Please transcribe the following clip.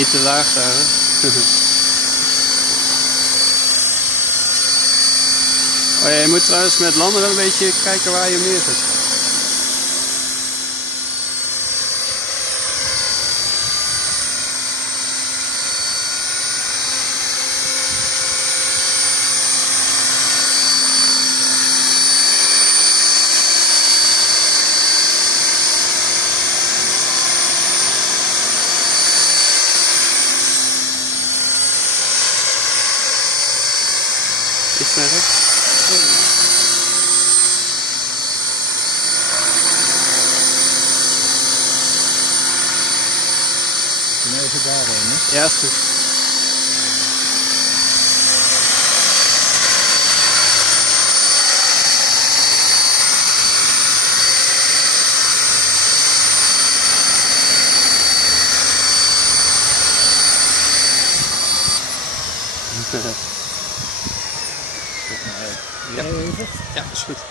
Iets te laag daar, hè? Oh ja, je moet trouwens met landen wel een beetje kijken waar je hem neerzet. Iets naar rechts. Even daarheen, hè? Ja, is goed. Ja, is goed.